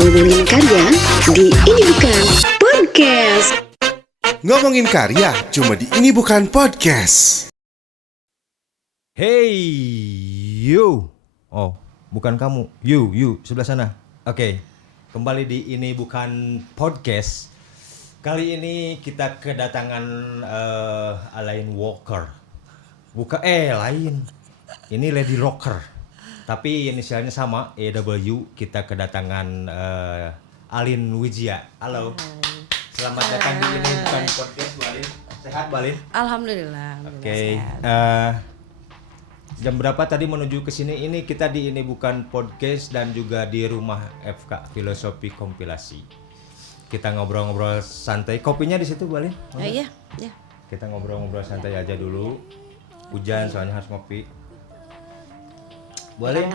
Ngomongin karya di Ini Bukan Podcast. Ngomongin karya cuma di Ini Bukan Podcast. Hey, you. Oh, bukan kamu. You sebelah sana. Oke, kembali di Ini Bukan Podcast. Kali ini kita kedatangan Alain Walker. Lain. Ini Lady Rocker. Tapi inisialnya sama, EW. Kita kedatangan Alin Wijia. Halo. Selamat datang di Ini Bukan Podcast, Bu Alin. Sehat, Bu Alin? Alhamdulillah. Oke. Jam berapa tadi menuju ke sini? Ini kita di Ini Bukan Podcast dan juga di rumah FK Filosofi Kompilasi. Kita ngobrol-ngobrol santai. Kopinya di situ, Bu Alin? Iya. Kita ngobrol-ngobrol santai aja dulu. Hujan soalnya harus ngopi. Bu Alin,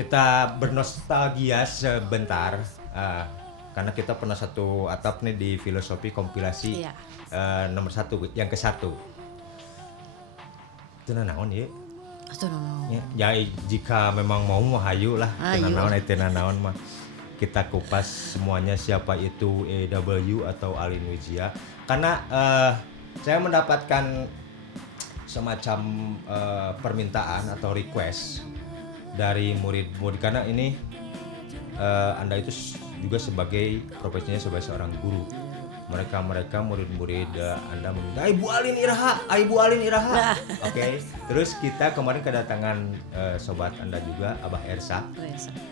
kita bernostalgia sebentar. Karena kita pernah satu atap nih di Filosofi Kompilasi. Iya. Nomor 1, yang ke-1. Itu naon ya? Ya, jika memang mau hayu lah. Itu naon mah. Kita kupas semuanya siapa itu EW atau Alin Wijia. Karena saya mendapatkan semacam permintaan atau request dari murid-murid, karena ini Anda itu juga sebagai profesinya sebagai seorang guru. Mereka murid-murid Anda meminta Ibu Alin Iraha. Oke. Terus kita kemarin kedatangan sobat Anda juga, Abah Ersa.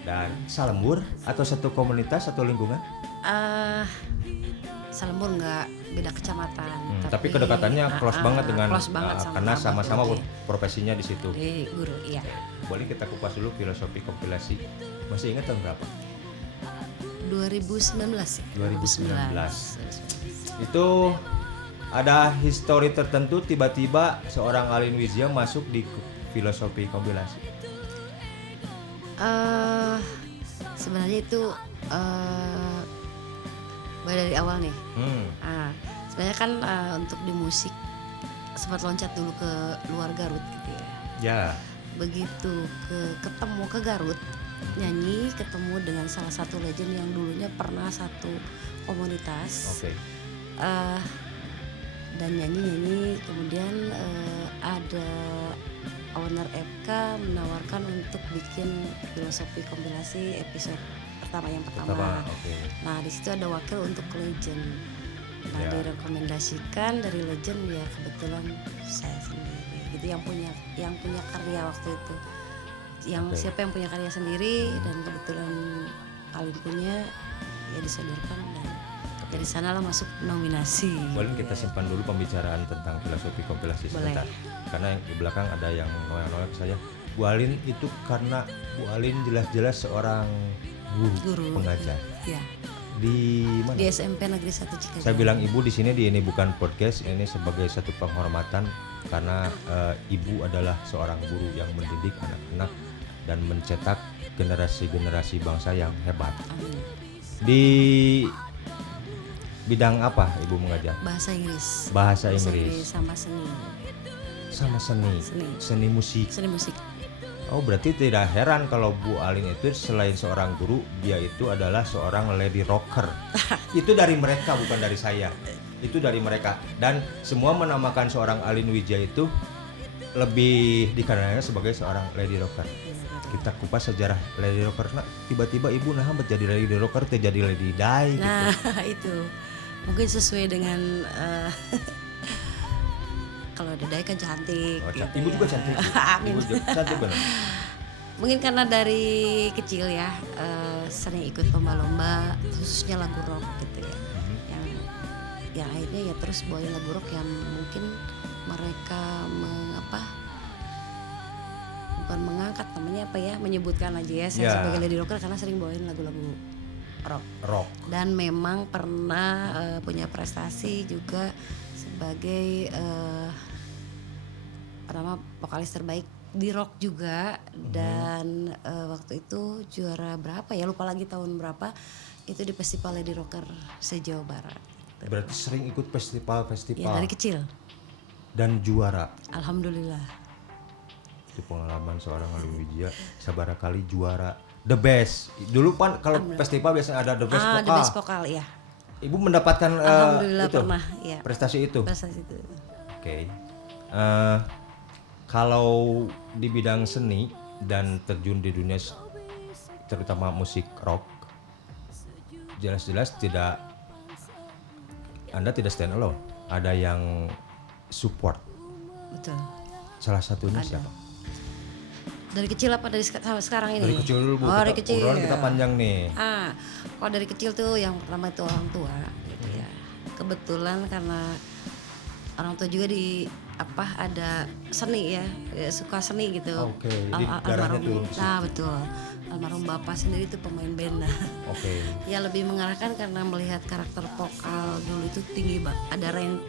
Dan Salembur atau satu komunitas atau lingkungan? Salembur enggak, beda kecamatan. Tapi kedekatannya close banget dengan karena sama-sama profesinya di situ. Di guru, iya. Boleh kita kupas dulu Filosofi Kompilasi. Masih ingat tahun berapa? 2019 ya. 2019. Itu ada histori tertentu tiba-tiba seorang Alin Wijia masuk di Filosofi Kompilasi. Sebenarnya itu dari awal nih. Sebenarnya kan untuk di musik sempat loncat dulu ke luar Garut gitu ya. Ya. Begitu ketemu ke Garut, nyanyi ketemu dengan salah satu legend yang dulunya pernah satu komunitas. Oke. Dan nyanyi kemudian ada owner FK menawarkan untuk bikin Filosofi Kompilasi episode yang pertama. Okay. Nah di situ ada wakil untuk legend. Nah direkomendasikan dari legend ya kebetulan saya sendiri gitu yang punya karya waktu itu. Siapa yang punya karya sendiri dan kebetulan Alin punya, ya disodorkan dan dari sanalah masuk nominasi. Boleh kita simpan dulu pembicaraan tentang Filosofi Kompilasi sebentar. Karena di belakang ada yang nolak saya. Bu Alin itu karena Bu Alin jelas-jelas seorang guru pengajar. Ya. Di mana? Di SMP Negeri 1 Cikajang. Saya bilang ibu di sini di Ini Bukan Podcast ini sebagai satu penghormatan karena ibu adalah seorang guru yang mendidik anak-anak dan mencetak generasi-generasi bangsa yang hebat. Amin. Di bidang apa ibu mengajar? Bahasa Inggris sama seni. Sama seni musik. Seni musik. Oh, berarti tidak heran kalau Bu Alin itu selain seorang guru, dia itu adalah seorang lady rocker. Itu dari mereka, bukan dari saya. Itu dari mereka. Dan semua menamakan seorang Alin Wijia itu lebih dikenalnya sebagai seorang lady rocker. Kita kupas sejarah lady rocker. Nah, tiba-tiba ibu jadi lady rocker, jadi lady die gitu. Nah, itu. Mungkin sesuai dengan kalau Dedai kan cantik. Oh, gitu ibu ya. juga cantik. Amin. Ibu juga cantik benar. Mungkin karena dari kecil ya sering ikut lomba-lomba khususnya lagu rock gitu ya. Yang akhirnya ya terus bawain lagu rock yang mungkin mereka bukan mengangkat namanya apa ya, menyebutkan aja ya saya sebagai lady rocker karena sering bawain lagu-lagu rock. Dan memang pernah punya prestasi juga sebagai vokalis terbaik di rock juga. Dan waktu itu juara berapa ya, lupa lagi tahun berapa, itu di festival Lady Rocker se-Jawa Barat. Berarti sering ikut festival Ya dari kecil. dan juara. Alhamdulillah. itu pengalaman seorang Alin Wijaya sabara kali juara The Best. Dulu kan kalau festival biasanya ada The Best Vokal. The Best Vokal ya. Ibu mendapatkan Alhamdulillah itu, pernah ya. prestasi itu. Prestasi itu. Oke. Kalau di bidang seni dan terjun di dunia terutama musik rock, jelas-jelas Anda tidak stand alone. Ada yang support. Betul. Salah satunya siapa? Dari kecil apa dari sekarang ini? Dari kecil dulu, Bu. Dari kecil. Obrolan kita panjang nih. Kalau dari kecil tuh yang pertama itu orang tua gitu ya. Kebetulan karena orang tua juga ada seni ya, suka seni gitu. Oke, jadi darahnya turun ke situ. Nah, betul. Almarhum bapak sendiri itu pemain band. Oke. Ya lebih mengarahkan karena melihat karakter vokal dulu itu tinggi, ada range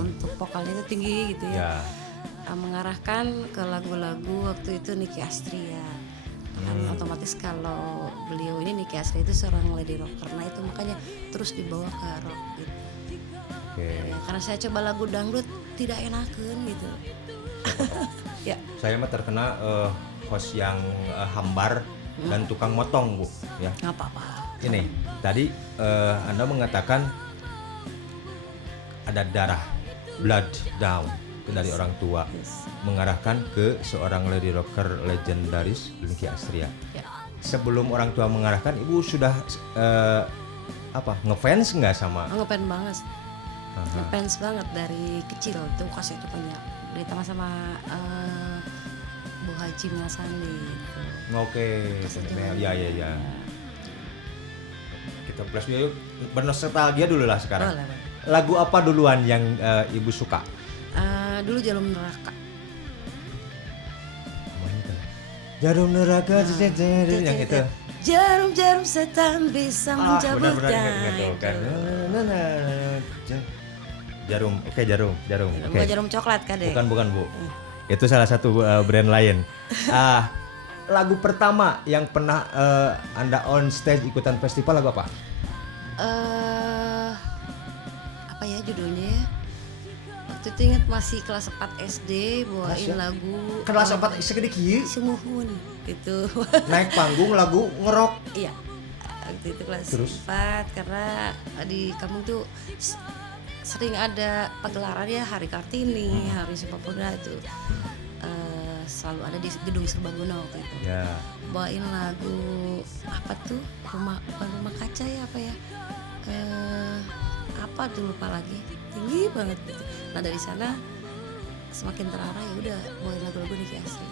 untuk vokalnya itu tinggi gitu ya. Mengarahkan ke lagu-lagu waktu itu Nicky Astria. Kan otomatis kalau beliau ini Nicky Astria itu seorang lady rocker, nah itu makanya terus dibawa ke rock gitu. Ya, karena saya coba lagu dangdut tidak enakan gitu. Ya. Saya mah terkena host yang hambar dan tukang motong, Bu, ya. Nggak apa-apa. Ini tadi Anda mengatakan ada darah, blood down itu dari orang tua, mengarahkan ke seorang lady rocker legendaris Nicky Astria. Ya. Sebelum orang tua mengarahkan, Ibu sudah ngefans nggak sama? Ngefans banget. Ngefans banget dari kecil tuh kasetnya banyak. Ditambah sama Bu Haji Masandi gitu. Oke, ya. Kita plus yuk, bernostalgia dulu lah sekarang. Boleh. Lagu apa duluan yang Ibu suka? Dulu Jarum Neraka. Jarum neraka, yang itu. Jarum-jarum setan bisa mencaburkan. Jarum, oke jarum. Bukan jarum coklat Kade. Bukan Bu. Itu salah satu brand lain. Lagu pertama yang pernah Anda on stage ikutan festival lagu apa? Apa ya judulnya ya? Waktu itu ingat masih kelas 4 SD bawain lagu Kelas 4 segede kieu Sumuhun gitu. naik panggung lagu ngerok. Iya. Waktu itu kelas Terus? 4 karena di kampung tuh sering ada pagelaran ya, Hari Kartini, Hari Sumpah Pemuda itu. Selalu ada di gedung Serbaguna waktu itu. Ya. Bawain lagu apa tuh? Rumah kaca ya apa ya? Apa tuh lupa lagi. Tinggi banget gitu. Nah dari sana semakin terarah ya udah bawain lagu-lagu Nicky Astria.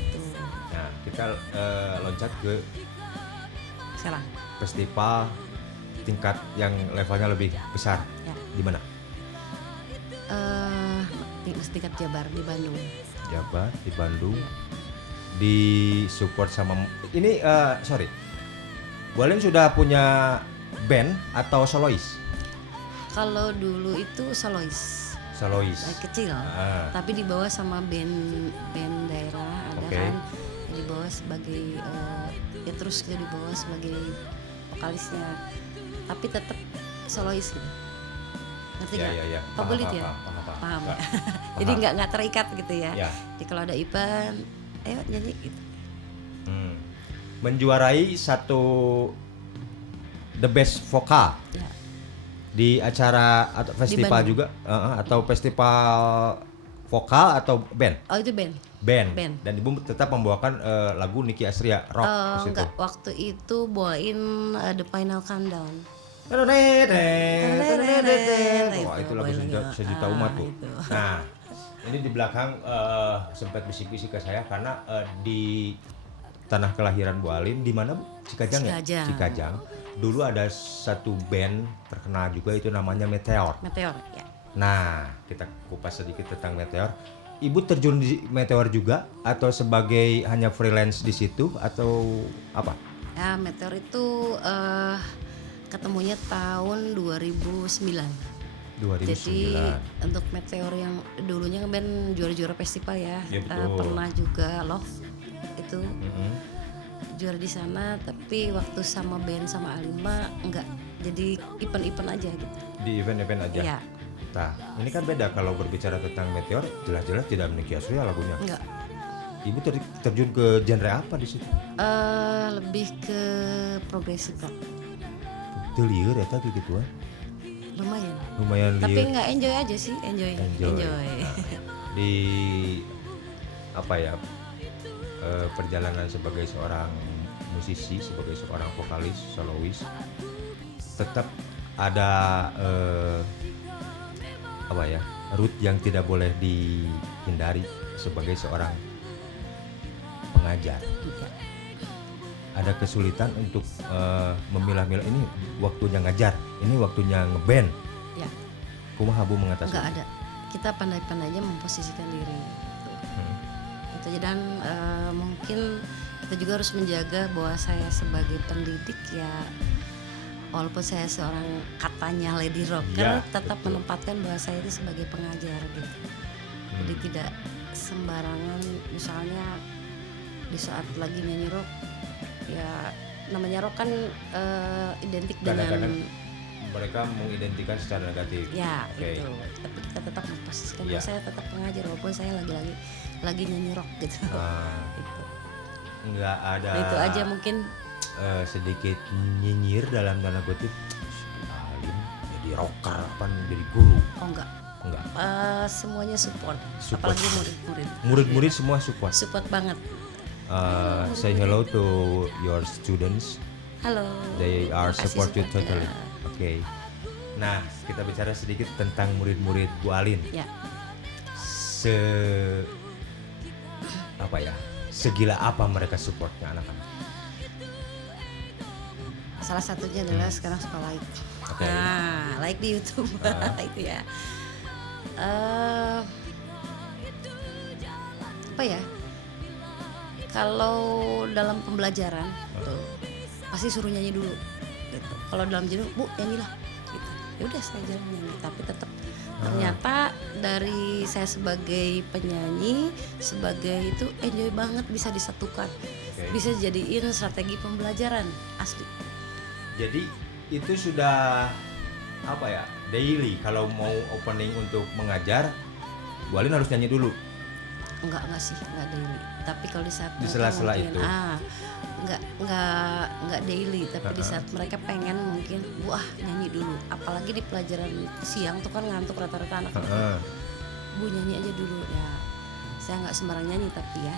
Gitu. Nah, kita loncat ke Sekarang. festival tingkat yang levelnya lebih besar. Ya. Di mana? Tingkat Jabar di Bandung. Jabar di Bandung. Di support sama ini sorry. Bu Alin sudah punya band atau solois? Kalau dulu itu solois. Solois. Dari kecil. Tapi dibawa sama band daerah ada kan. Yang dibawa sebagai ya terus kita dibawa sebagai vokalisnya. Tapi tetap solois gitu. Ngerti nggak? Ya. Favorit ya? Paham. Jadi nggak terikat gitu ya. Jadi kalau ada event, ayo nyanyi gitu. Menjuarai satu The Best Vokal Ya. di acara atau festival juga atau festival vokal atau band? Oh itu band. Band. Dan Ibu tetap membawakan lagu Nicky Astria rock di situ. Enggak, waktu itu bawain The Final Countdown. Wah, itu lagu sejuta umat tuh. Nah, ini di belakang sempat bisik-bisik ke saya karena di tanah kelahiran Bu Alin di mana Bu? Cikajang ya? Cikajang. Dulu ada satu band terkenal juga itu namanya Meteor. Meteor ya. Nah, kita kupas sedikit tentang Meteor. Ibu terjun di Meteor juga atau sebagai hanya freelance di situ atau apa? Ya, Meteor itu ketemunya tahun 2009. Jadi untuk Meteor yang dulunya band juara-juara festival ya, pernah juga Love itu juara di sana. Tapi waktu sama band sama Alima enggak, jadi event-event aja gitu. Di event-event aja. Iya. Nah, ini kan beda kalau berbicara tentang Meteor, jelas-jelas tidak Nicky Astria lagunya. Enggak. Ibu terjun ke genre apa di situ? Lebih ke progresif rock. Teu lieur eta kayak gituan. Lumayan. Lumayan Tapi lieur. nggak enjoy aja sih, enjoy. Di apa ya? Perjalanan sebagai seorang musisi, sebagai seorang vokalis, solois, tetap ada apa ya? Route yang tidak boleh dihindari sebagai seorang pengajar. Ada kesulitan untuk memilah-milah ini waktunya ngajar, ini waktunya ngeband. Ya. Kumaha Bu mengatasi? Enggak ada. Kita pandai-pandainya memposisikan diri. Gitu. Dan mungkin kita juga harus menjaga bahwa saya sebagai pendidik ya, walaupun saya seorang katanya lady rocker, Ya, tetap betul. menempatkan bahwa saya itu sebagai pengajar gitu. Jadi tidak sembarangan, misalnya di saat lagi nyanyi rock, ya namanya rock kan identik Kadang-kadang dengan mereka mengidentikan secara negatif. ya Oke. itu. Tapi kita tetap memposisikan Ya. bahwa saya tetap pengajar walaupun saya lagi nyanyi rock gitu. Gitu. Nggak ada. Nah, itu aja mungkin. Sedikit nyinyir dalam tanda kutip. Alim jadi rocker apa jadi guru? Oh enggak. Semuanya support. Support. Apalagi murid-murid. Murid-murid semua support. Support banget. Say hello to your students. Halo. They are Makasih support you supportnya. totally. Oke. Nah, kita bicara sedikit tentang murid-murid Bu Alin. Ya. Apa ya? Segila apa mereka supportnya anak-anak? Salah satunya adalah sekarang suka like. Oke. Nah, like di YouTube. Itu ya. Apa ya? Kalau dalam pembelajaran tuh pasti suruh nyanyi dulu. Gitu. Kalau dalam jenuh, Bu nyanyilah. Gitu. Ya udah saya jalan nyanyi, tapi tetap ternyata dari saya sebagai penyanyi, sebagai itu enjoy banget, bisa disatukan, bisa jadiin strategi pembelajaran asli. Jadi itu sudah apa ya, daily kalau mau opening untuk mengajar, Bu Alin harus nyanyi dulu. Enggak sih, enggak daily. Tapi kalau di saat Di mereka sela-sela mungkin, itu. enggak daily, tapi di saat mereka pengen mungkin, Bu nyanyi dulu. Apalagi di pelajaran siang tuh kan ngantuk rata-rata anak. Bu nyanyi aja dulu ya. Saya nggak sembarang nyanyi tapi ya.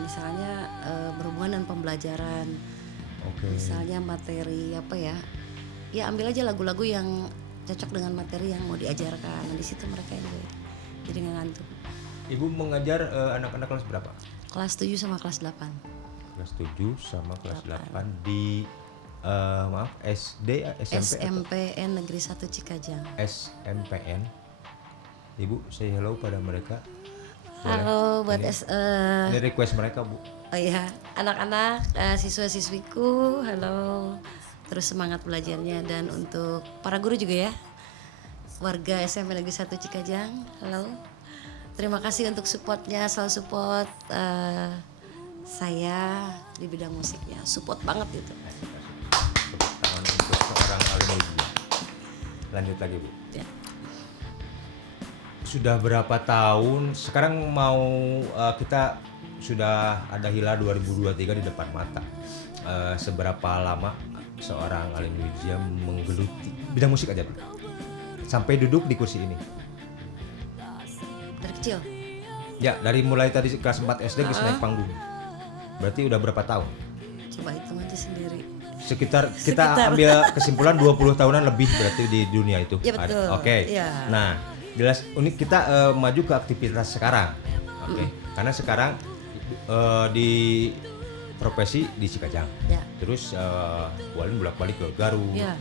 Misalnya berhubungan dengan pembelajaran. Misalnya materi apa ya? Ya ambil aja lagu-lagu yang cocok dengan materi yang mau diajarkan. Nah, di situ mereka enjoy. Jadi nggak ngantuk. Ibu mengajar anak-anak kelas berapa? Kelas 7 sama kelas 8. Kelas 7 sama kelas 8 di SD, SMP SMPN Negeri 1 Cikajang. SMPN. Ibu say hello pada mereka. Halo buat Ini request mereka, Bu. oh iya, anak-anak, siswa-siswiku, halo. Terus semangat belajarnya, dan untuk para guru juga ya. Warga SMP Negeri 1 Cikajang, halo. Terima kasih untuk supportnya, selalu support saya di bidang musiknya, support banget itu. Tangan untuk seorang alumni. Lanjut lagi, Bu. Ya. Sudah berapa tahun sekarang mau kita sudah ada hilal 2023 di depan mata. Seberapa lama seorang Alin Wijaya menggeluti bidang musik aja dulu sampai duduk di kursi ini? Dari kecil. Ya, dari mulai tadi kelas 4 SD ke naik panggung. Berarti udah berapa tahun? Coba hitung aja sendiri. Sekitar kita ambil kesimpulan 20 tahunan lebih berarti di dunia itu. Ya betul. Oke. Ya. Nah, jelas unik kita maju ke aktivitas sekarang. Oke. Karena sekarang di profesi di Cikajang. Ya. Terus Bu Alin bolak-balik ke Garut. Ya.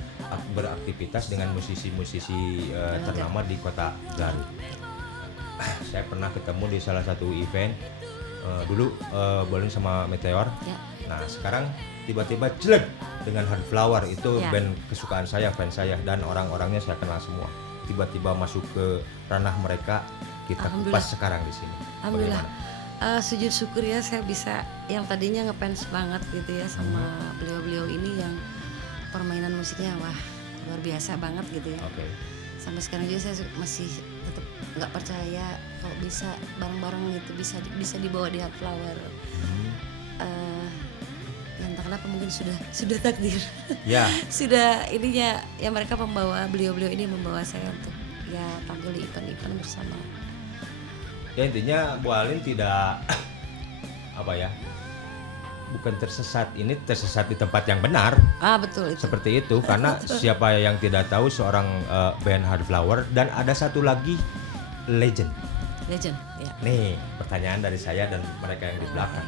Beraktivitas dengan musisi-musisi ternama di kota Garut. Saya pernah ketemu di salah satu event dulu Bu Alin sama Meteor. Ya. Nah, sekarang tiba-tiba jelek dengan Hardflower itu Ya. band kesukaan saya, fans saya, dan orang-orangnya saya kenal semua. Tiba-tiba masuk ke ranah mereka, kita kupas sekarang di sini. Alhamdulillah. Sujud syukur ya, saya bisa yang tadinya ngefans banget gitu ya sama beliau-beliau ini yang permainan musiknya wah luar biasa banget gitu ya. Oke. Sampai sekarang juga saya masih tetap nggak percaya kalau bisa barang-barang itu bisa dibawa di Hard Flower. Ya entah kenapa mungkin sudah takdir. Ya. Sudah ininya ya, mereka beliau-beliau ini membawa saya untuk ya tampil di event-event bersama. Ya intinya Bu Alin tidak apa ya, bukan tersesat, ini tersesat di tempat yang benar. Betul itu. Seperti itu, karena siapa yang tidak tahu seorang band Hard Flower, dan ada satu lagi legend ya. nih, pertanyaan dari saya dan mereka yang di belakang.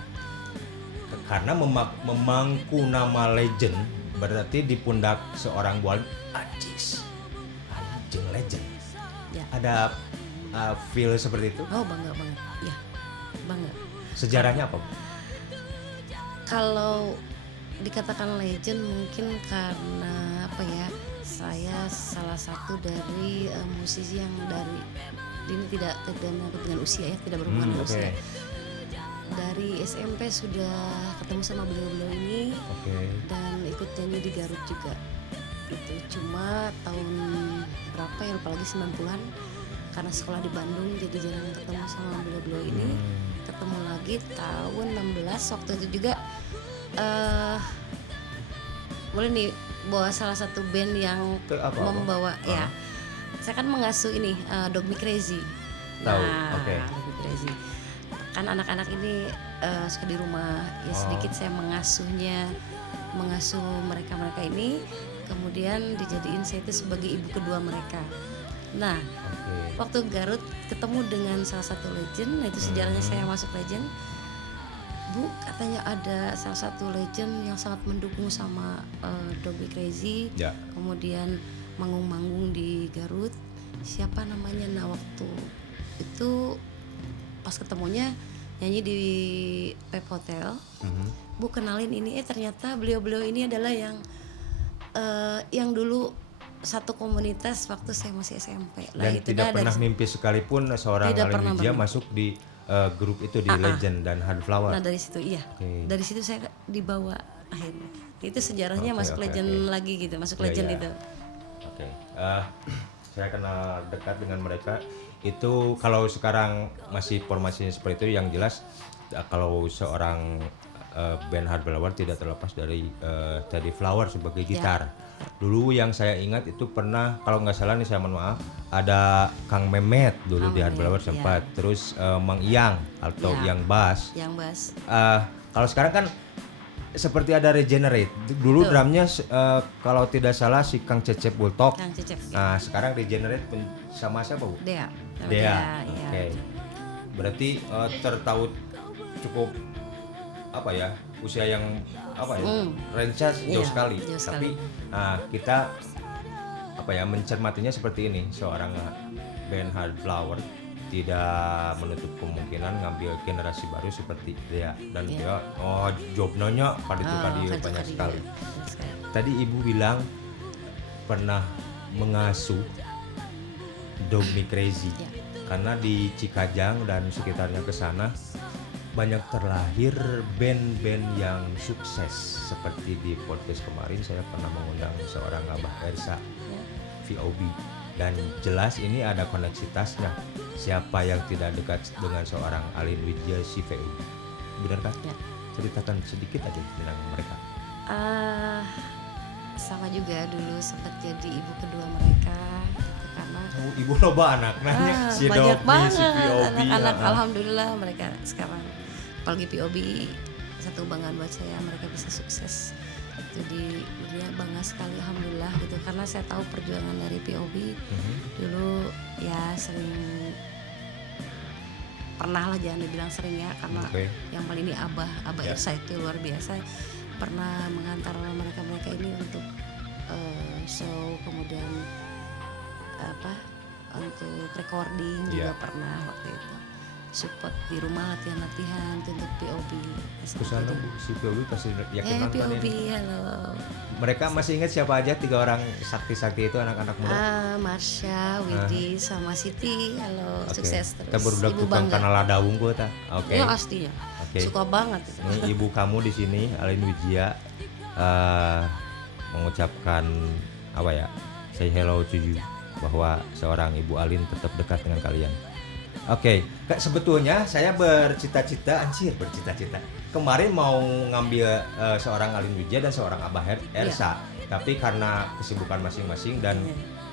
Karena memangku nama legend berarti di pundak seorang Bu Alin, anjing legend Ya. ada feel seperti itu. Bangga banget ya, bangga. Sejarahnya apa? Kalau dikatakan legend mungkin karena apa ya, saya salah satu dari musisi yang dari ini tidak menyangkut dengan usia ya, tidak berhubungan dengan usia. Dari SMP sudah ketemu sama beliau-beliau ini, dan ikut nyanyi di Garut juga. Itu cuma tahun berapa ya, lupa lagi, 90-an, karena sekolah di Bandung jadi jarang ketemu sama beliau-beliau ini. Ketemu lagi tahun 16, waktu itu juga boleh nih bawa salah satu band yang membawa ya. Saya kan mengasuh ini Dog Me Crazy. Tahu, Dog Me Crazy. Kan anak-anak ini suka di rumah ya, sedikit saya mengasuh mereka ini, kemudian dijadiin saya itu sebagai ibu kedua mereka. Nah, waktu Garut ketemu dengan salah satu legend, nah itu sejarahnya saya masuk legend. Bu, katanya ada salah satu legend yang sangat mendukung sama Dog Me Crazy, kemudian manggung-manggung di Garut. Siapa namanya? Nah, waktu itu pas ketemunya nyanyi di Pep Hotel. Bu, kenalin ini, ternyata beliau-beliau ini adalah yang dulu satu komunitas waktu saya masih SMP. Dan itu tidak pernah mimpi sekalipun seorang Alin Wijaya masuk di grup itu, di Legend dan Hard Flower. Nah dari situ dari situ saya dibawa akhirnya. Itu sejarahnya masuk Legend lagi gitu, masuk Legend itu. Saya kenal dekat dengan mereka. Itu kalau sekarang masih formasinya seperti itu, yang jelas kalau seorang band Hard Flower tidak terlepas dari Teddy Flower sebagai gitar. Dulu yang saya ingat itu pernah, kalau nggak salah nih saya mohon maaf, ada Kang Mehmet dulu di Hard Flower sempat. Terus Mang Iyang atau yang bass. Kalau sekarang kan seperti ada Regenerate. Dulu drumnya kalau tidak salah si Kang Cecep Bultok. Nah sekarang Regenerate sama siapa Bu? Dea. Berarti tertaut cukup apa ya, usia yang apa ya, range-nya jauh sekali. Tapi kita apa ya, mencermatinya seperti ini, seorang band Hard Flower tidak menutup kemungkinan ngambil generasi baru seperti dia, dan dia jobnya pada itu banyak sekali. Tadi Ibu bilang pernah mengasuh Dog Me Crazy karena di Cikajang dan sekitarnya ke sana banyak terlahir band-band yang sukses. Seperti di podcast kemarin saya pernah mengundang seorang Abah Ersa, VOB, dan jelas ini ada koneksitasnya. Siapa yang tidak dekat dengan seorang Alin Wijaya, si VOB, benar kan? Ceritakan sedikit aja tentang mereka. Sama juga dulu sempat jadi ibu kedua mereka gitu, karena ibu loba anak nanya si banyak Dog Me, si VOB, anak-anak. Alhamdulillah mereka sekarang, apalagi POB, satu banggaan buat saya, mereka bisa sukses itu di dunia, bangga sekali alhamdulillah gitu, karena saya tahu perjuangan dari POB dulu ya, sering pernah lah, jangan dibilang sering ya, karena yang paling ini Abah Irsa itu luar biasa, pernah mengantar mereka ini untuk show, kemudian untuk recording juga pernah waktu itu, support di rumah latihan untuk POB. Kesana Bu, si POB pasti yakin nonton POB, ini. halo. Mereka masih ingat siapa aja 3 orang sakti-sakti itu, anak-anak muda? Marsha, Widi, sama Siti, halo, sukses terus. Kita berudak tukang kanal daung gua ta. Ya pastinya. Suka banget. Ini ibu kamu di sini, Alin Wijaya, mengucapkan apa ya? Say hello to you. bahwa seorang Ibu Alin tetap dekat dengan kalian. Oke, sebetulnya saya bercita-cita kemarin mau ngambil seorang Alin Wijaya dan seorang Abah Ersa, tapi karena kesibukan masing-masing dan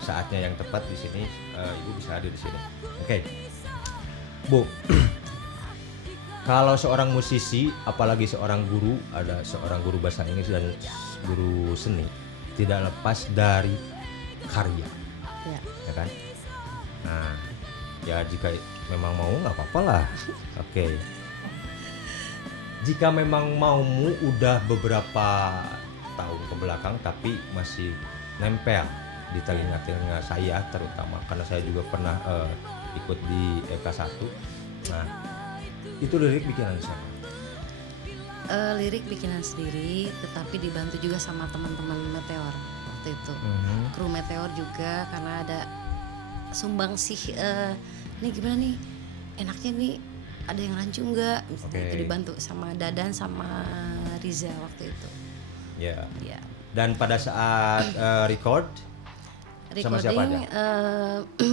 saatnya yang tepat di sini, Ibu bisa hadir di sini. Oke, Bu, kalau seorang musisi, apalagi seorang guru, ada seorang guru bahasa Inggris dan guru seni, tidak lepas dari karya, ya kan? Nah, ya jika memang mau nggak apa-apa lah. Oke. Jika memang maumu udah beberapa tahun ke belakang tapi masih nempel di telinga-telinga saya terutama karena saya juga pernah ikut di FK1. Nah, itu lirik bikinan siapa? Lirik bikinan sendiri, tetapi dibantu juga sama teman-teman Meteor waktu itu. Kru Meteor juga karena ada sumbangsih nih gimana nih enaknya nih ada yang rancu nggak misalnya itu dibantu sama Dadan sama Riza waktu itu ya. Dan pada saat recording sama siapa aja?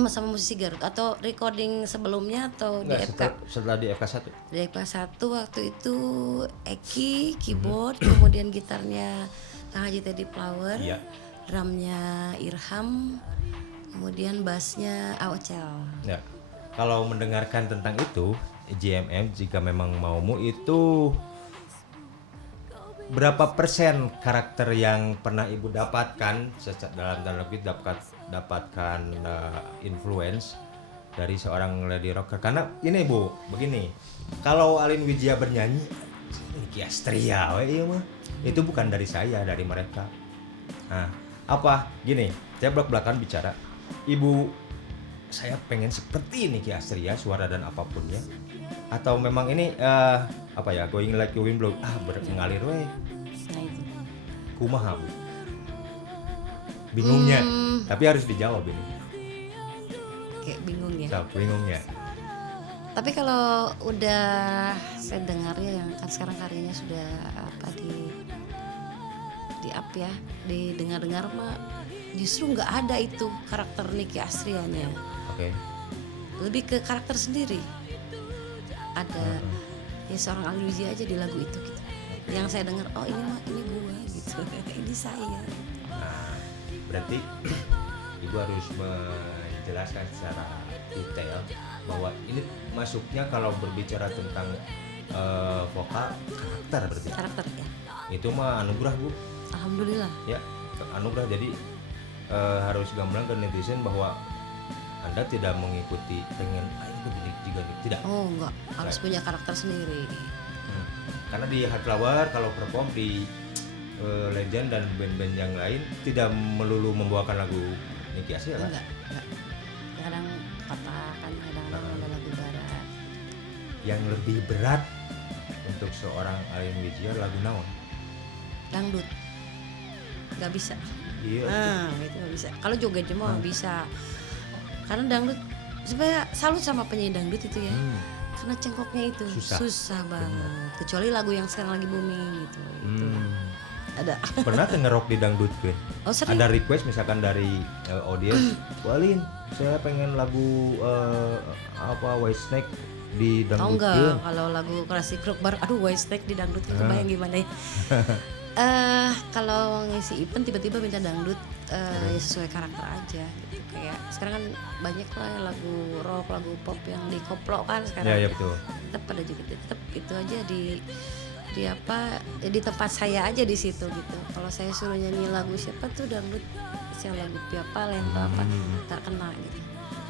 Sama musisi Garut atau recording sebelumnya atau di FK? Setelah di FK1 di FK1 waktu itu Eki keyboard kemudian gitarnya Kang Haji Teddy Flower, drumnya Irham, kemudian bassnya Aocel. Ya. Kalau mendengarkan tentang itu, JMM jika memang maumu itu berapa persen karakter yang pernah Ibu dapatkan dalam tanda kutip dapatkan influence dari seorang lady rocker? Karena ini Bu, begini, kalau Alin Wijaya bernyanyi, Nicky Astria, itu bukan dari saya, dari mereka. Nah, apa gini, saya belak-belakan bicara, Ibu, saya pengen seperti Nicky Astria suara dan apapun ya, atau memang ini going like the wind blow mengalir we. Nah itu Kumaha Bu? Bingungnya, tapi harus dijawab ini. Kayak bingung ya. Bingungnya. Tapi kalau udah saya dengar ya yang kan sekarang karyanya sudah di up ya, didengar-dengar mah justru nggak ada itu karakter Nicky Astrianya. Oke. Lebih ke karakter sendiri. Ada ya seorang Alin Wijaya aja di lagu itu gitu. Yang saya dengar, oh ini gua gitu. Ini saya. Nah, berarti Ibu harus menjelaskan secara detail bahwa ini masuknya kalau berbicara tentang vokal karakter berarti. Karakter ya. Itu mah anugerah Bu. Alhamdulillah. Ya, anugerah. Jadi harus gamblang ke netizen bahwa Anda tidak mengikuti pengen itu juga tidak. Oh enggak, harus punya karakter sendiri. Karena di Hard Flower kalau perform di Legend dan band-band yang lain tidak melulu membawakan lagu Nicky Astria kan? Enggak. Kadang katakan kadang ada lagu barat. Yang lebih berat untuk seorang Alin Wijaya lagu naon? Dangdut. Enggak bisa. Iya. Itu enggak bisa. Kalau joget mah bisa. Karena dangdut sebenarnya salut sama penyanyi dangdut itu ya. Karena cengkoknya itu susah banget. Kecuali lagu yang sekarang lagi booming gitu. Ada. Pernah ngerok di dangdut gue? Oh, sering. Ada request misalkan dari audiens, Walin, saya pengen lagu White Snake di dangdut. Oh enggak, kalau lagu klasik rock bar, aduh White Snake di dangdut itu kebayang gimana ya. Kalau ngisi event tiba-tiba minta dangdut ya sesuai karakter aja gitu. Kayak sekarang kan banyak lah lagu rock, lagu pop yang dikoplok kan sekarang. Iya betul. Tetap pada juga tetap itu aja di tempat saya aja di situ gitu. Kalau saya suruh nyanyi lagu siapa tuh dangdut, misalnya lagu Piapa Lento apa terkenal gitu.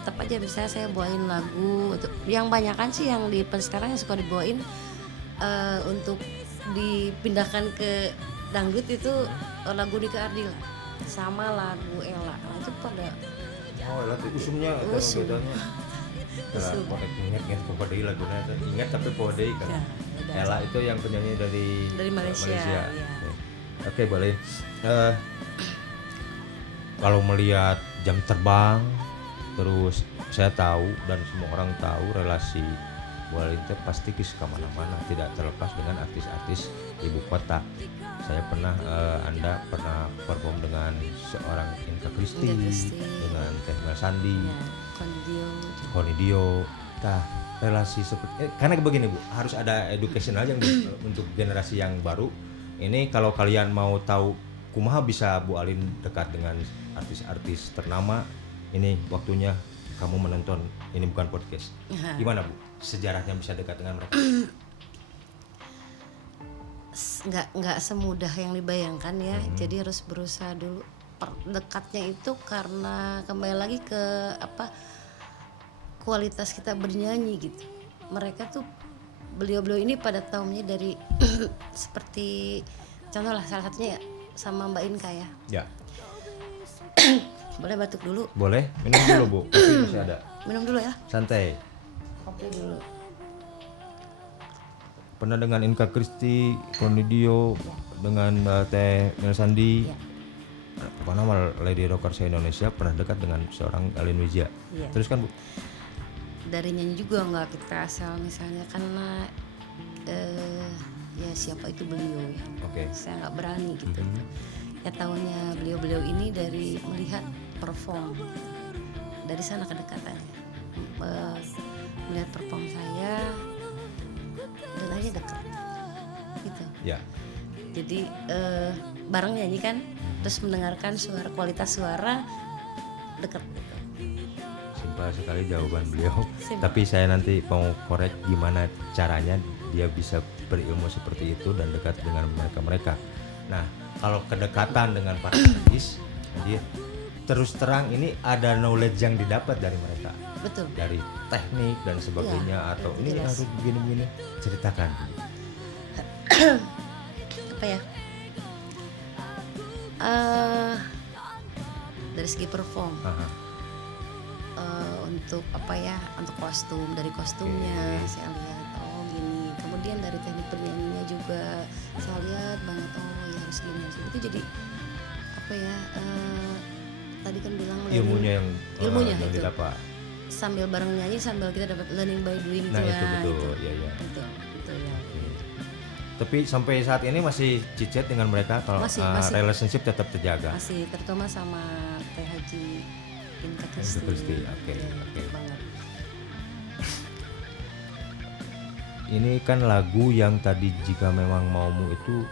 Tetap aja misalnya saya bawain lagu yang banyakan sih yang di sekarang yang suka dibawain untuk dipindahkan ke dangdut itu lagu Dika Ardila sama lagu Ella. Nah, itu pada Ella tuh usumnya itu bedanya. Ingat pokoknya lagunya ingat tapi pokoknya kan. Ella itu yang penyanyi dari Malaysia. Ya. Oke, boleh. Kalau melihat jam terbang, terus saya tahu dan semua orang tahu relasi Bu Alin pasti kis kemana-mana, tidak terlepas dengan artis-artis ibu kota. Saya pernah Anda pernah perform dengan seorang Inka Christie, dengan Teh Mel Sandi, Konidio. Nah, relasi seperti karena begini Bu, harus ada educational yang untuk generasi yang baru. Ini kalau kalian mau tahu kumaha bisa Bu Alin dekat dengan artis-artis ternama, ini waktunya kamu menonton Ini Bukan Podcast. Gimana Bu? Sejarahnya bisa dekat dengan mereka? Nggak semudah yang dibayangkan ya. Jadi harus berusaha dulu. Dekatnya itu karena kembali lagi ke kualitas kita bernyanyi gitu. Mereka tuh beliau-beliau ini pada tahunnya dari seperti contoh lah salah satunya ya sama Mbak Inka ya. Ya. Boleh batuk dulu? Boleh, minum dulu Bu. Kopi masih ada. Minum dulu ya. Santai. Kopi dulu. Pernah dengan Inka Christie, Konidio, dengan Teh Mel Sandi, apa nama Lady Rockers Indonesia, pernah dekat dengan seorang Alin Wijaya. Terus kan Bu? Dari nyanyi juga nggak kita asal misalnya karena ya siapa itu beliau ya. Saya nggak berani gitu. Ya tahunya beliau-beliau ini dari melihat perform, dari sana kedekatannya. Melihat perform saya dan aja dekat gitu ya. Jadi bareng nyanyi kan, terus mendengarkan kualitas suara dekat. Simpel sekali jawaban beliau. Tapi saya nanti mau korek gimana caranya dia bisa berilmu seperti itu dan dekat dengan mereka. Nah, kalau kedekatan dengan para artis, dia terus terang ini ada knowledge yang didapat dari mereka. Betul. Dari teknik dan sebagainya atau ini jelas. Harus begini-begini, ceritakan. Apa ya? Dari segi perform. Untuk apa ya? Untuk kostum, dari kostumnya saya lihat gini. Kemudian dari teknik bernyanyinya juga saya lihat banget ya harus gini. Itu jadi apa ya? Tadi kan bilang ilmunya yang itu didapat. Sambil bareng nyanyi sambil kita dapat learning by doing. Nah itu betul, ya. Itu ya. Tapi sampai saat ini masih cicit dengan mereka kalau masih. Relationship tetap terjaga. Masih, terutama sama Teh Haji Inka Christie. Oke. Banget. Ini kan lagu yang tadi Jika Memang Maumu itu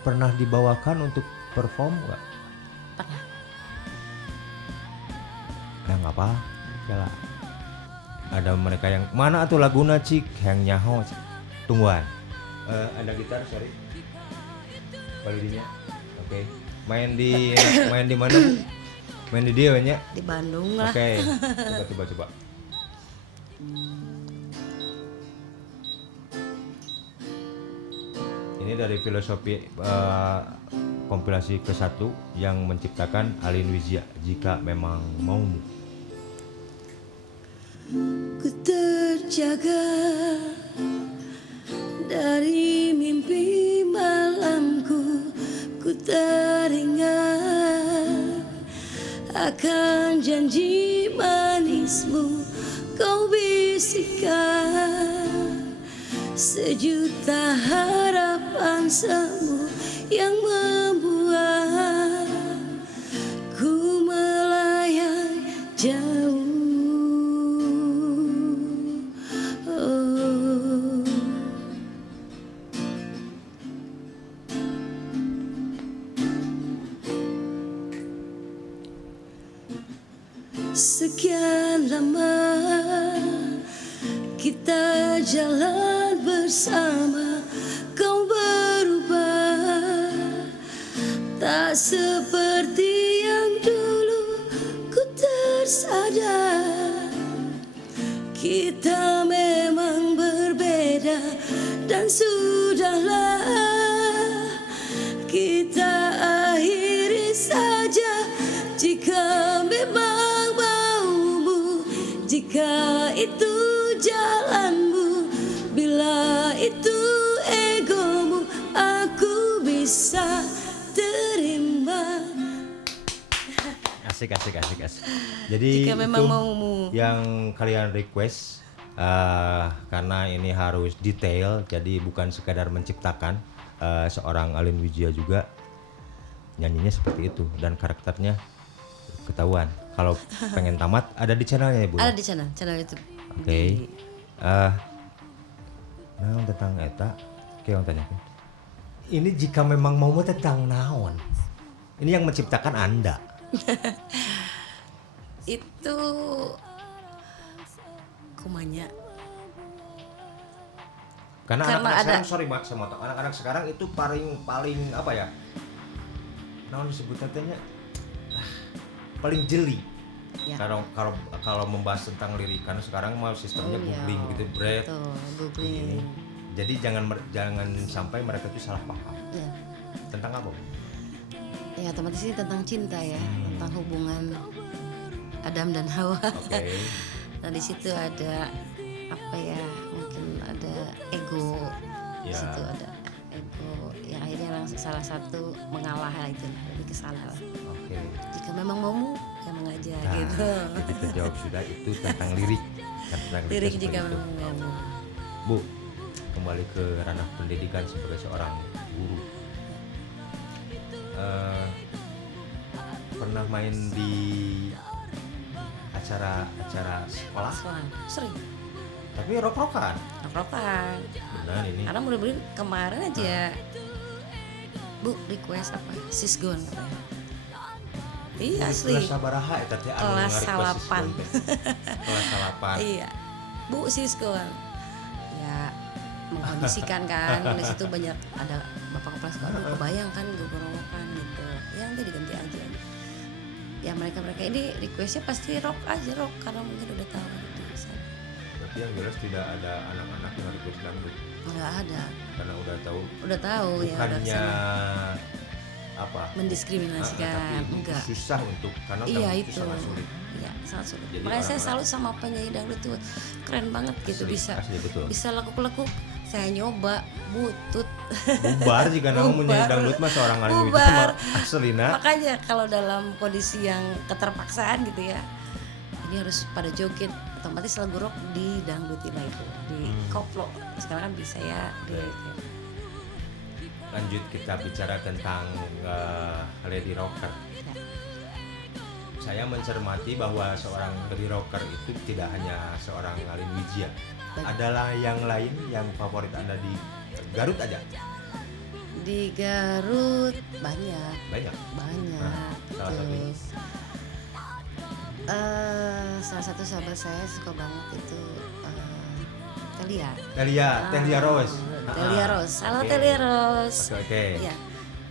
pernah dibawakan untuk perform nggak? Pernah. Nggak apa, ya. Ada mereka yang mana tuh laguna cik yang nyaho tungguan. Ada gitar, sorry. Palingnya, oke. Main di mana? Main di dia nya? Di Bandung lah. Oke. Coba. Ini dari filosofi kompilasi ke-1 yang menciptakan Alin Wijaya, Jika Memang Maumu. Ku terjaga dari mimpi malamku, ku teringat akan janji manismu, kau bisikan sejuta harapan semu yang membuat ku melayang jauh. Sekian lama kita jalan bersama, kau berubah tak seperti yang dulu ku tersadar. Kita memang berbeda dan sudahlah kita akhiri saja. Jika memang maumu, jika itu jalanmu, bila itu egomu, aku bisa terima. Asik. Jadi jika memang itu maumu, yang kalian request Karena ini harus detail, jadi bukan sekadar menciptakan. Seorang Alin Wijaya juga nyanyinya seperti itu dan karakternya ketahuan. Kalau pengen tamat ada di channelnya ya Bu? Ada di channel YouTube. Oke. Nah tentang eta, kayak yang tanya. Ini jika memang mau tentang naon, ini yang menciptakan Anda. Itu kumanya. Karena Karena anak-anak ada- sekarang, sorry Mak, saya motong. Anak-anak sekarang itu paling apa ya? Naon disebutnya paling jeli. Ya. Kalau membahas tentang lirik, karena sekarang mau sistemnya googling gitu, Brad. Tuh, Begini. googling. Jadi jangan sampai mereka itu salah paham. Ya. Tentang apa? Ya otomatis ini tentang cinta ya, tentang hubungan Adam dan Hawa. Oke. Nah di situ ada apa ya, mungkin ada ego. Di Ya. situ ada ego yang akhirnya salah satu mengalah itu, lebih ke sana lah. Oke. Jika memang maumu ya mengajar Nah, gitu. jadi terjawab sudah itu tentang lirik. Tentang Lirik seperti jika itu. memang mau. Bu, kembali ke ranah pendidikan sebagai seorang guru. Pernah main di acara sekolah, Soal sering tapi rock-rockan. rokan. Benar ini. Karena mudah-mudahan kemarin aja Bu request apa? Sisgon katanya. Iya asli. Kelas sabaraha eta teh anu Kelas ngarequest salapan. Sisgon teh. Kelas salapan. Iya. Bu Sisgon. Ya mengkondisikan kan, di situ banyak ada bapak kepala sekolah, aduh kebayang kan gue kan gitu. Ya nanti diganti aja. Ya mereka ini requestnya pasti rock aja, rock karena mungkin udah tahu di sana. Berarti yang jelas tidak ada anak-anak yang request dangdut Nggak ada, karena udah tahu udah tahu ya udah bukannya kesana. apa Mendiskriminasikan, tapi enggak. susah untuk karena Iya dangdut itu, sangat sulit. iya sangat sulit. Jadi Makanya saya orang-orang- salut sama penyanyi dangdut tuh keren banget gitu, Asli, betul. bisa lekuk-lekuk. Saya nyoba butut. Bubar jika namu Bubar. menyanyi dangdut mah seorang Alin Wijaya Bubar. mah aslina. Makanya kalau dalam kondisi yang keterpaksaan gitu ya, ini harus pada joget, otomatis lagu rock di dangdutin lah itu, di koplo. Sekarang kan bisa ya di Lanjut kita bicara tentang lady rocker. ya. Saya mencermati bahwa seorang lady rocker itu tidak hanya seorang Alin Wijaya. Adalah yang lain yang favorit Anda di Garut aja? Di Garut banyak. Banyak. Banyak. Salah satunya? Terus salah satu sahabat saya suka banget itu Telia. Telia Rose. Telia Rose. Halo Oke. Telia Rose. Oke. Ya.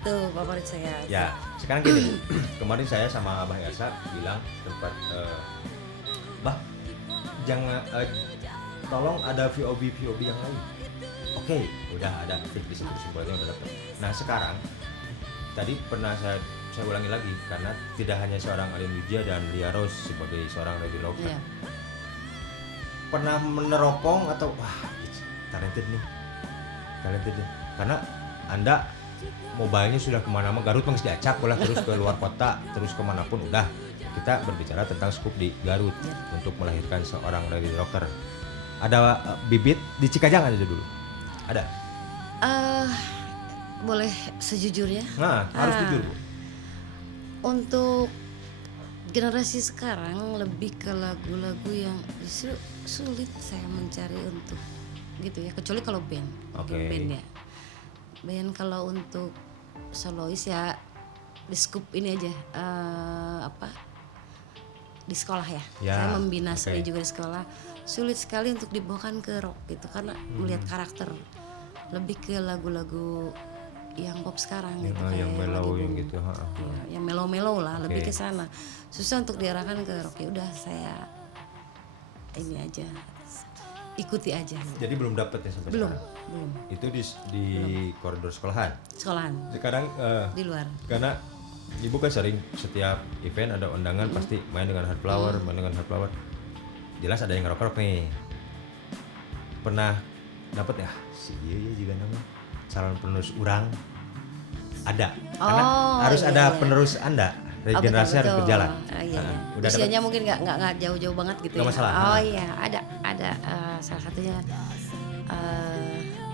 Tuh favorit saya. Ya, sekarang gini. Kemarin saya sama Abah Elsa bilang tempat Bah, jangan tolong ada VOB yang lain. Oke, udah ada simpulnya udah dapet. Nah sekarang tadi pernah saya ulangi lagi karena tidak hanya seorang Alin Wijaya dan Lia Rose sebagai seorang lady rocker. Iya. Pernah meneropong atau wah talented nih karena Anda mobilenya sudah kemana-mana, Garut mah diacak ulah terus ke luar kota terus kemanapun udah. Kita berbicara tentang skup di Garut untuk melahirkan seorang lady rocker. Ada bibit di Cikajang aja dulu. Ada. Boleh sejujurnya. Nah, harus jujur. Bu. Untuk generasi sekarang lebih ke lagu-lagu yang justru sulit saya mencari untuk gitu ya, kecuali kalau band. Oke. Band ya. Band kalau untuk solois ya di skup ini aja di sekolah ya. Ya, Saya membina oke. seni juga di sekolah. Sulit sekali untuk dibawakan ke rock gitu karena melihat karakter, lebih ke lagu-lagu yang pop sekarang gitu Yang kayak mellow lagi yang booming. gitu. Iya, yang melo-melo lah, lebih Oke. ke sana. Susah untuk diarahkan ke rock, ya udah saya ini aja, ikuti aja. Jadi belum dapet ya sampai Belum, sekarang. belum. Itu di koridor sekolahan. Sekolahan Sekarang di luar. karena ibu kan sering setiap event ada undangan pasti main dengan hard flower, jelas ada yang ngerok nih. Pernah dapat ya si iya juga nama calon penerus urang ada karena harus iya, ada iya. penerus Anda, regenerasi betul, harus betul. berjalan. Iya. Udah Usianya mungkin nggak jauh-jauh banget gitu Nggak ya. masalah. Oh iya, ada salah satunya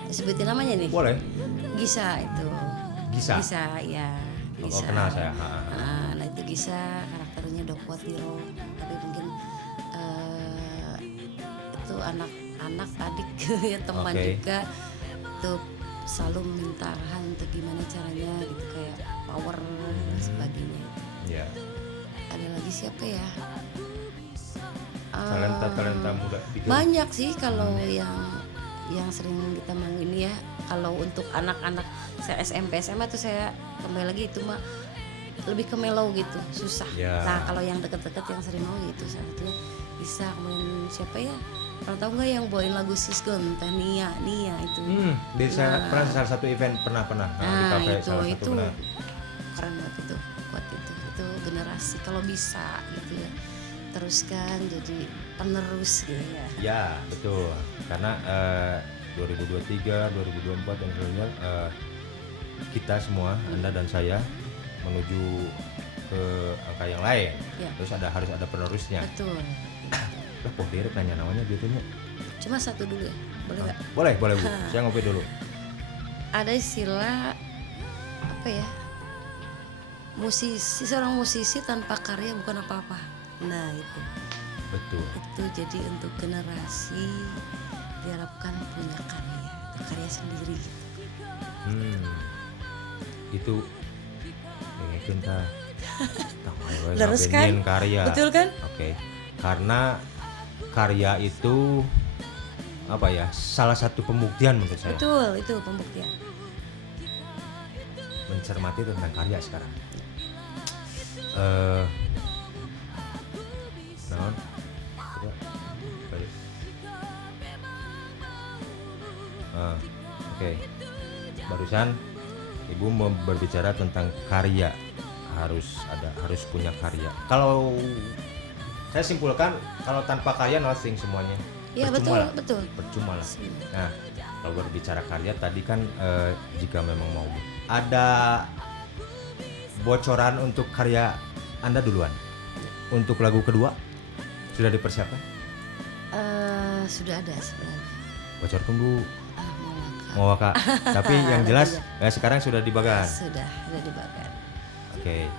sebutin namanya nih. Boleh. Gisa itu. Gisa. Ya. Oh, Gisa. kenal saya. Nah itu Gisa karakternya Dokwatiro, tapi mungkin itu anak adik ya teman Oke. juga tuh selalu minta arahan untuk gimana caranya gitu kayak power dan sebagainya. Ya. Ada lagi siapa ya? Talenta muda. Banyak sih kalau yang sering kita mau ini ya. Kalau untuk anak-anak saya SMP SMA tuh saya kembali lagi itu mah lebih ke mellow gitu, susah. Ya. Nah kalau yang deket-deket yang sering mau gitu satunya bisa. Kemudian siapa ya? Pernah tahu nggak yang bawain lagu Sisgon, Teh Nia itu. Saya pernah salah satu event pernah di kafe itu salah satu benar. keren banget itu, kuat itu generasi kalau bisa gitu ya teruskan jadi penerus gitu ya. Ya betul, karena 2023, 2024 dan seterusnya kita semua, Anda dan saya menuju ke angka yang lain. Ya. Terus harus ada penerusnya. Betul. Lah kok Derek nanya namanya biasanya? Cuma satu dulu ya, boleh nggak? Boleh Bu. Saya ngopi dulu. Ada istilah apa ya? Seorang musisi tanpa karya bukan apa-apa. Nah itu. Betul. Itu jadi untuk generasi diharapkan punya karya sendiri gitu. Itu pengen ta. Terus kan? Karya. Betul kan? Oke. Karena karya itu apa ya? Salah satu pembuktian menurut saya. Betul, itu pembuktian. Mencermati tentang karya sekarang. Naon? Coba balik. Oke. Barusan Ibu mau berbicara tentang karya. Harus punya karya. Kalau saya simpulkan, kalau tanpa karya nothing semuanya. Iya betul. Percuma lah. Nah, kalau berbicara karya tadi kan jika memang mau ada bocoran untuk karya Anda duluan. Untuk lagu kedua sudah dipersiapkan? Sudah ada sebenarnya. Bocorkan Bu. Mau Kak. Tapi yang jelas sekarang sudah dibagan. Sudah dibagan. Oke.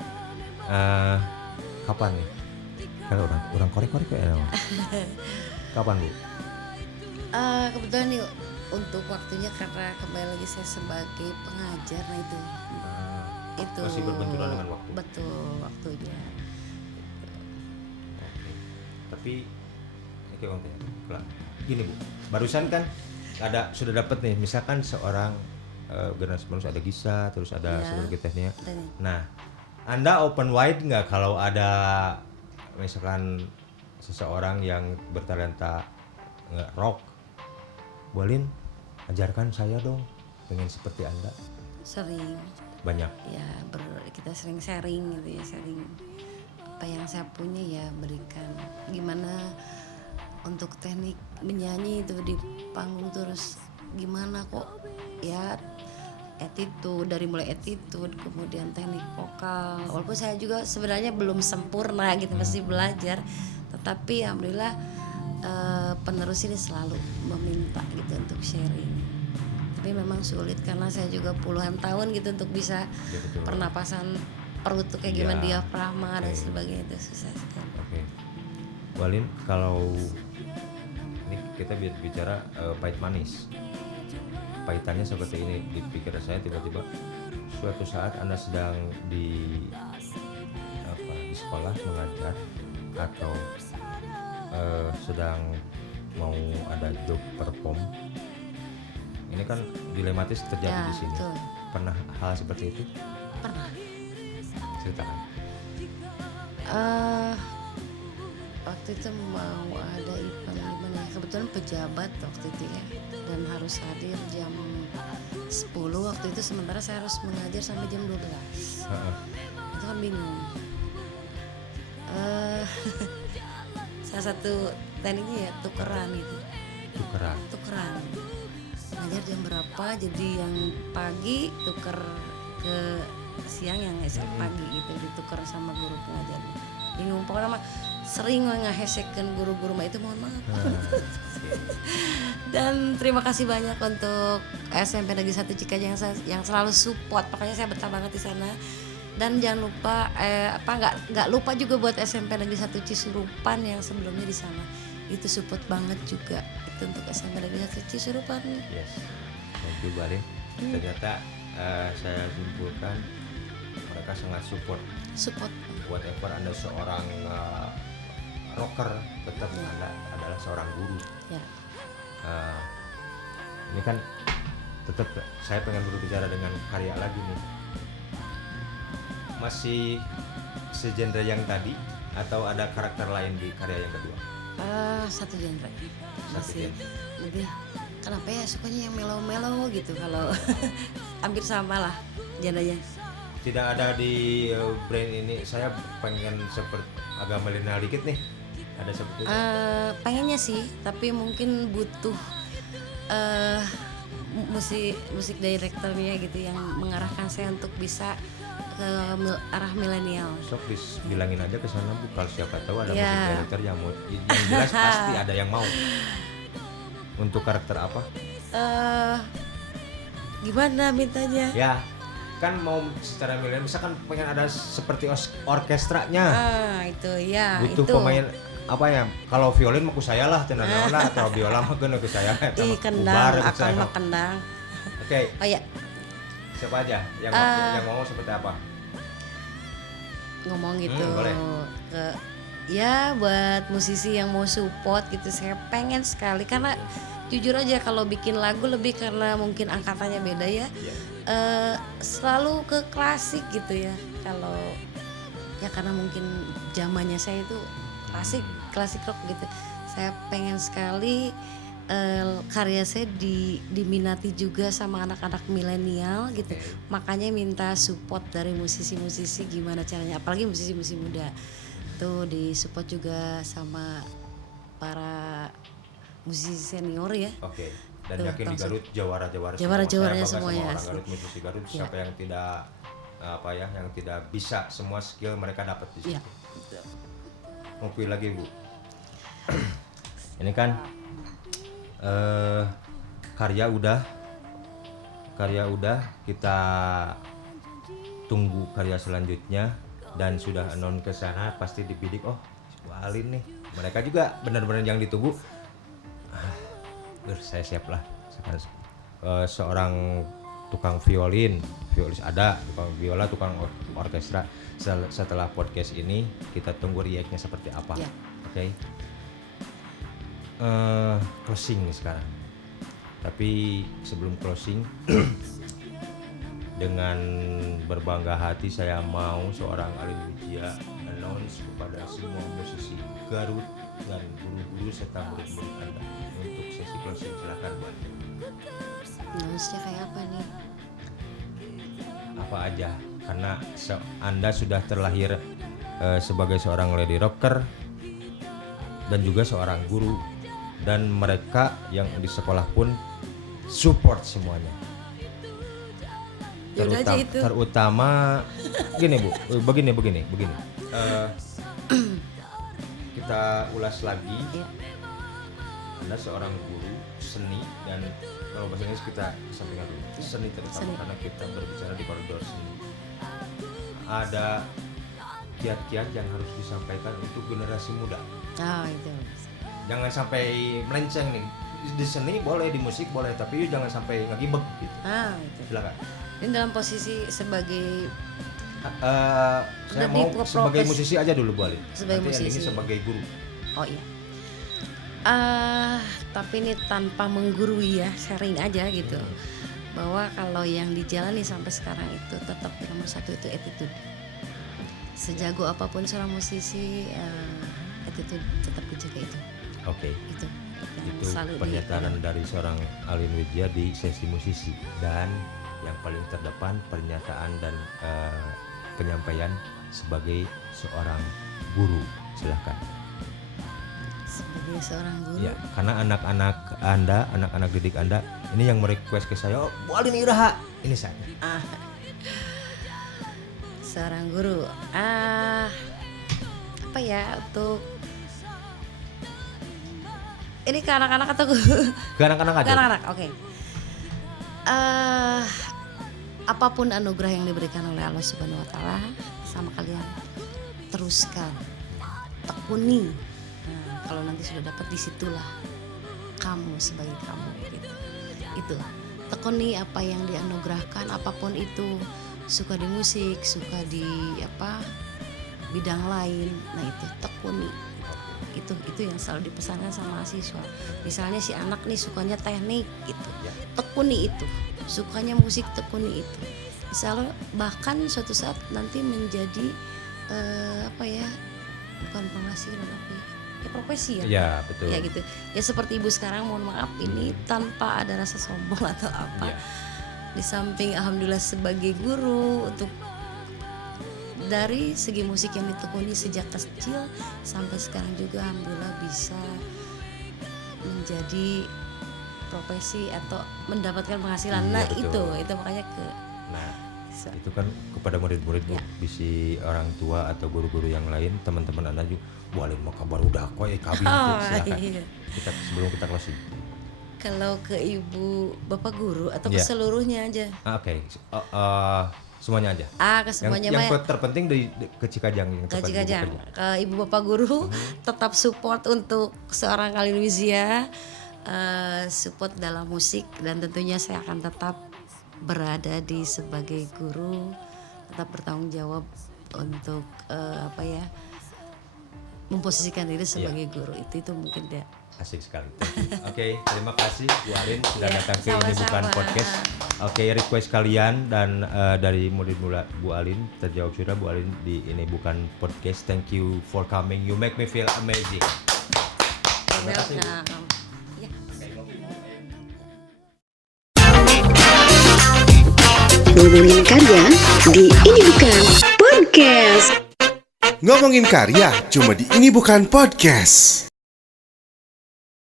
Kapan nih? Kalau orang korek-korek kayak kapan Bu? Kebetulan nih untuk waktunya karena kembali lagi saya sebagai pengajar, nah itu Masih berbenturan dengan waktu. Betul, waktunya. Tapi gini Bu, barusan kan sudah dapat nih, misalkan seorang generasi manusia ada Gisa, terus ada sebagai tekniknya. Nah, Anda open wide nggak kalau ada misalkan seseorang yang bertalenta rock, boleh ajarkan saya dong, pengen seperti Anda. Sering. Banyak. Ya kita sering sharing gitu ya, sharing apa yang saya punya ya berikan. Gimana untuk teknik menyanyi itu di panggung, terus gimana kok ya dari mulai attitude kemudian teknik vokal, walaupun saya juga sebenarnya belum sempurna gitu, masih belajar, tetapi alhamdulillah penerus ini selalu meminta gitu untuk sharing. Tapi memang sulit karena saya juga puluhan tahun gitu untuk bisa pernapasan perut tuh kayak gimana, diafragma dan sebagainya, itu susah sekali. Oke. Walin, kalau ini kita bicara pahit manis. Pahitannya seperti ini, di pikiran saya tiba-tiba suatu saat Anda sedang di sekolah mengajar atau sedang mau ada job perform. Ini kan dilematis terjadi di sini. Betul. Pernah hal seperti itu? Pernah. Ceritakan. Waktu itu mau ada event gimana ya, kebetulan pejabat waktu itu ya, dan harus hadir jam 10 waktu itu, sementara saya harus mengajar sampai jam 12. Itu kan bingung. Salah satu tekniknya ya tukeran gitu. Tukeran. Ngajar jam berapa, jadi yang pagi tuker ke siang, yang esok pagi gitu, ditukar sama guru pengajarnya. Bingung, pokoknya sering ngahesekeun guru-guru mah itu mohon maaf. Dan terima kasih banyak untuk SMP Negeri 1 Cikaja yang selalu support. Pokoknya saya betah banget di sana. Dan jangan lupa nggak lupa juga buat SMP Negeri 1 Cisurupan yang sebelumnya di sana. Itu support banget juga. Itu untuk SMP Negeri 1 Cisurupan. Yes. Thank you Balin. Ternyata saya simpulkan mereka sangat support. Whatever Anda seorang rocker, tetap Anda adalah seorang guru. Ya. Ini kan tetap saya pengen berbicara dengan karya lagi nih. Masih segenre yang tadi atau ada karakter lain di karya yang kedua? Satu genre. Masih lebih kenapa ya sukanya yang melo-melo gitu kalau hampir sama lah genrenya. Tidak ada di brand ini. Saya pengen seperti agak milenial dikit nih. Ada seperti itu? Pengennya sih, tapi mungkin butuh musik directornya gitu yang mengarahkan saya untuk bisa ke arah milenial. Sok bilangin aja ke sana Bu, kalau siapa tahu ada Ya. musik director yang jelas pasti ada yang mau. Untuk karakter apa? Gimana mintanya? Ya, kan mau secara milenial misalkan pengen ada seperti orkestranya. Itu ya. Butuh itu. pemain apa ya? Kalau violin mah ku saya lah, cenah lah, atau biola mah geuna ku saya. Ih, kendang, akang mah kendang. Oke, Oh ya, siapa aja yang mau seperti apa? ngomong gitu boleh. ke ya buat musisi yang mau support gitu, saya pengen sekali karena jujur aja kalau bikin lagu lebih karena mungkin angkatannya beda ya. Selalu ke klasik gitu ya, kalau ya karena mungkin zamannya saya itu klasik rock gitu. Saya pengen sekali karya saya diminati juga sama anak-anak milenial gitu. Makanya minta support dari musisi-musisi gimana caranya, apalagi musisi-musisi muda tuh disupport juga sama para musisi senior ya. Oke. Dan Tuh, yakin di langsung. Garut jawara-jawara Jawara-jawaranya semua. Saya bangga semuanya, sama orang asli. Garut, musisi Garut. Ya. Siapa yang tidak yang tidak bisa semua skill mereka dapat di situ. Iya. Ngopi lagi Bu. Ini kan karya udah, kita tunggu karya selanjutnya dan sudah anon ke sana pasti dibidik. Oh, Bu Alin nih. Mereka juga benar-benar yang ditunggu. Saya siap lah. Seorang tukang violis ada, tukang biola, tukang orkestra. Setelah podcast ini kita tunggu react-nya seperti apa. Ya. Oke. Closing sekarang. Tapi sebelum closing dengan berbangga hati saya mau seorang Alin Wijaya announce kepada semua musisi Garut dan guru-guru serta murid-murid Anda untuk sesi closing. Silakan buat Announce-nya kayak apa nih? apa aja karena Anda sudah terlahir sebagai seorang lady rocker dan juga seorang guru, dan mereka yang di sekolah pun support semuanya. Yaudah aja itu. Terutama gini Bu, begini. Kita ulas lagi. Iya. Anda seorang guru seni, dan kalau bahasa Inggris kita sampaikan dulu seni terutama Seni. karena kita berbicara di koridor seni. Ada kiat-kiat yang harus disampaikan untuk generasi muda. Itu. Jangan sampai melenceng nih. Di seni boleh, di musik boleh, tapi jangan sampai ngegibek gitu. Itu. Silakan. Ini dalam posisi sebagai Saya Lebih mau ke sebagai profes- musisi aja dulu Bu Ali. Sebagai Nanti yang musisi. ini sebagai guru. oh iya. Tapi ini tanpa menggurui ya, sharing aja gitu. Bahwa kalau yang dijalani sampai sekarang itu tetap nomor satu itu attitude. Sejago apapun seorang musisi, attitude tetap dijaga itu. Oke. Itu yang Itu selalu pernyataan dari seorang Alin Wijaya di sesi musisi, dan yang paling terdepan pernyataan dan penyampaian sebagai seorang guru. Silahkan. sebagai seorang guru. Ya, karena anak-anak didik Anda ini yang merequest ke saya, "Oh, Bu Alin Iraha." Ini saya. Seorang guru. Apa ya, untuk Ini ke anak-anak atau Ke anak-anak aja. ke anak-anak? Oke. Apapun anugerah yang diberikan oleh Allah Subhanahu Wa Taala sama kalian, teruskan, tekuni. Nah, kalau nanti sudah dapat, disitulah kamu sebagai kamu gitu. Itu tekuni apa yang dianugerahkan, apapun itu, suka di musik, suka di bidang lain. Nah itu tekuni. Itu yang selalu dipesankan sama mahasiswa. Misalnya si anak nih sukanya teknik gitu, tekuni itu. Sukanya musik, tekuni itu. Misalnya bahkan suatu saat nanti menjadi bukan penghasilan profesi ya. Ya betul. Ya gitu. Ya seperti ibu sekarang, mohon maaf ini tanpa ada rasa sombong atau apa. Di samping alhamdulillah sebagai guru, untuk dari segi musik yang ditekuni sejak kecil sampai sekarang juga alhamdulillah bisa menjadi profesi atau mendapatkan penghasilan. Iya, Nah betul. itu makanya Itu kan kepada murid-murid bisi orang tua atau guru-guru yang lain, teman-teman Anda juga boleh mau kabar udah kok kabin silakan. iya. Sebelum kita closing. Kalau ke ibu bapak guru atau ke Iya. seluruhnya aja? Oke. Semuanya aja. Ke semuanya yang terpenting ke Cikajang yang ke tempat ibu Cikajang, bekerja. ke ibu bapak guru tetap support untuk seorang Khalil Wizia, support dalam musik, dan tentunya saya akan tetap berada di sebagai guru, tetap bertanggung jawab untuk memposisikan diri sebagai guru. Itu mungkin dia. Asik sekali. Oke, terima kasih Bu Alin sudah datang ke Ini sama-sama. Bukan Podcast. Oke, request kalian dan dari murid Bu Alin terjawab sudah Bu Alin di Ini Bukan Podcast. Thank you for coming. You make me feel amazing. Terima kasih, Bu. Welcome. Ya. Ngomongin karya di Ini Bukan Podcast. Ngomongin karya cuma di Ini Bukan Podcast.